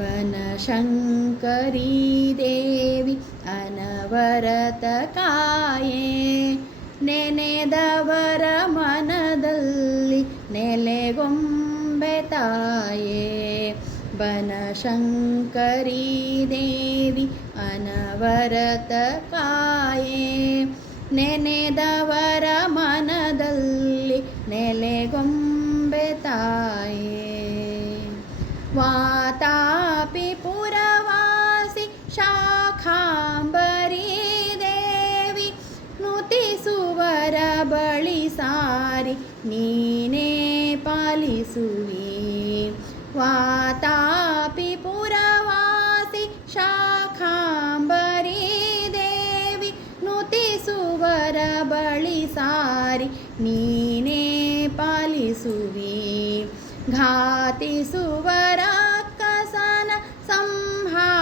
ಬನಶಂಕರಿ ದೇವಿ ಅನವರತ ಕಾಯೆ, ನೆನೆದವರ ಮನದಲ್ಲಿ ನೆಲೆಗೊಂಬೆ ತಾಯೇ. ಬನಶಂಕರಿ ದೇವಿ ಅನವರತ ಕಾಯೆ, ನೆನೆದವರ ಮನದಲ್ಲಿ ನೆಲೆಗೊಂಬೆ ತಾಯೇ. ವಾತಾಪಿ ಪುರವಾಸಿ ಶಾಖಾಂಬರಿ ದೇವಿ, ನುತಿಸುವರ ಬಳಿ ಸಾರಿ ನೀನೇ ಪಾಲಿಸುವಿ. ವಾತಾಪಿ ಪುರವಾಸಿ ಶಾಖಾಂಬರಿ ದೇವಿ, ನುತಿಸುವರ ಬಳಿ ಸಾರಿ ನೀನೇ ಪಾಲಿಸುವಿ. ಘಾತಿಸುವರ ಕಸನ ಸಂಹಾರಗೈದೆ,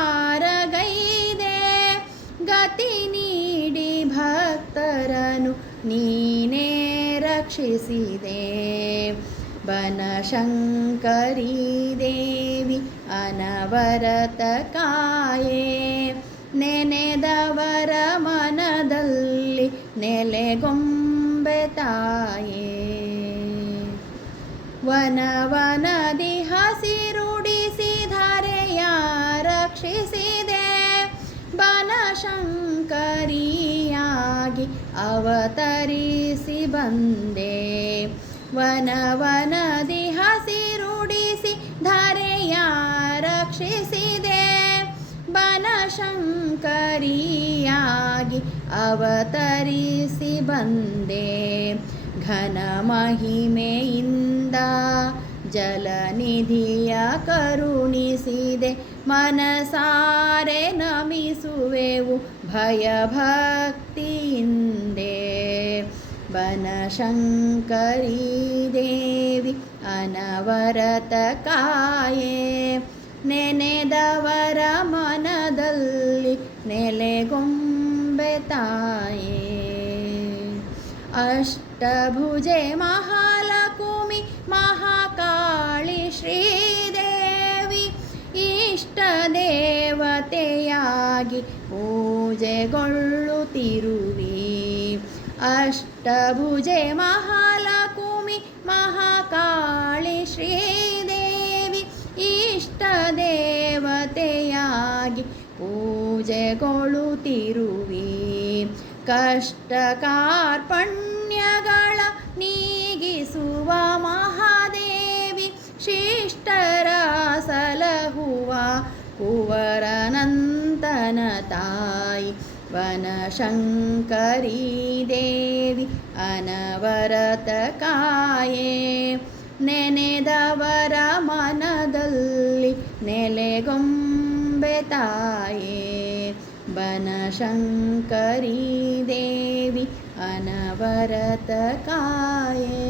ಗತಿ ನೀಡಿ ಭಕ್ತರನು ನೀನೇ ರಕ್ಷಿಸಿದೆ. ಬನಶಂಕರಿ ದೇವಿ ಅನವರತ ಕಾಯೆ, ನೆನೆದವರ ಮನದಲ್ಲಿ ನೆಲೆಗೊಂಬೆ ತಾಯೇ. ವನವನದಿ ಹಸಿರುಡಿಸಿ ಧರೆಯ ರಕ್ಷಿಸಿದೆ, ಬನಶಂಕರಿಯಾಗಿ ಅವತರಿಸಿ ಬಂದೆ. ವನವನದಿ ಹಸಿರುಡಿಸಿ ಧರೆಯ ರಕ್ಷಿಸಿದೆ, ಬನಶಂಕರಿಯಾಗಿ ಅವತರಿಸಿ ಬಂದೆ. ಘನ ಮಹಿಮೆಯಿಂದ ಜಲನಿಧಿಯ ಕರುಣಿಸಿದೆ, ಮನಸಾರೆ ನಮಿಸುವೆವು ಭಯಭಕ್ತಿಯಿಂದೆ. ಬನಶಂಕರಿ ದೇವಿ ಅನವರತ ಕಾಯೆ, ನೆನೆದವರ ಮನದಲ್ಲಿ ನೆಲೆಗೊಂಬೆ ತಾಯೇ. ಅಷ್ಟಭುಜೆ ಮಹಾಲಕುಮಿ ಮಹಾಕಾಳಿ ಶ್ರೀದೇವಿ, ಇಷ್ಟ ದೇವತೆಯಾಗಿ ಪೂಜೆಗೊಳ್ಳುತ್ತಿರುವಿ. ಅಷ್ಟಭುಜೆ ಮಹಾಲಕುಮಿ ಮಹಾಕಾಳಿ ಶ್ರೀದೇವಿ, ಇಷ್ಟ ದೇವತೆಯಾಗಿ ಪೂಜೆಗೊಳ್ಳುತ್ತಿರುವಿ. ಕಷ್ಟ ಕಾರ್ಪಣ್ಯಗಳ ನೀಗಿಸುವ ಮಹಾದೇವಿ, ಶಿಷ್ಟರ ಸಲಹುವ ಕುವರನಂತನ ತಾಯಿ. ಬನಶಂಕರಿ ದೇವಿ ಅನವರತ ಕಾಯೆ, ನೆನೆದವರ ಮನದಲ್ಲಿ ನೆಲೆಗೊಂಬೆ ತಾಯೇ. ಬನಶಂಕರಿ ದೇವಿ ಅನವರತ ಕಾಯೆ.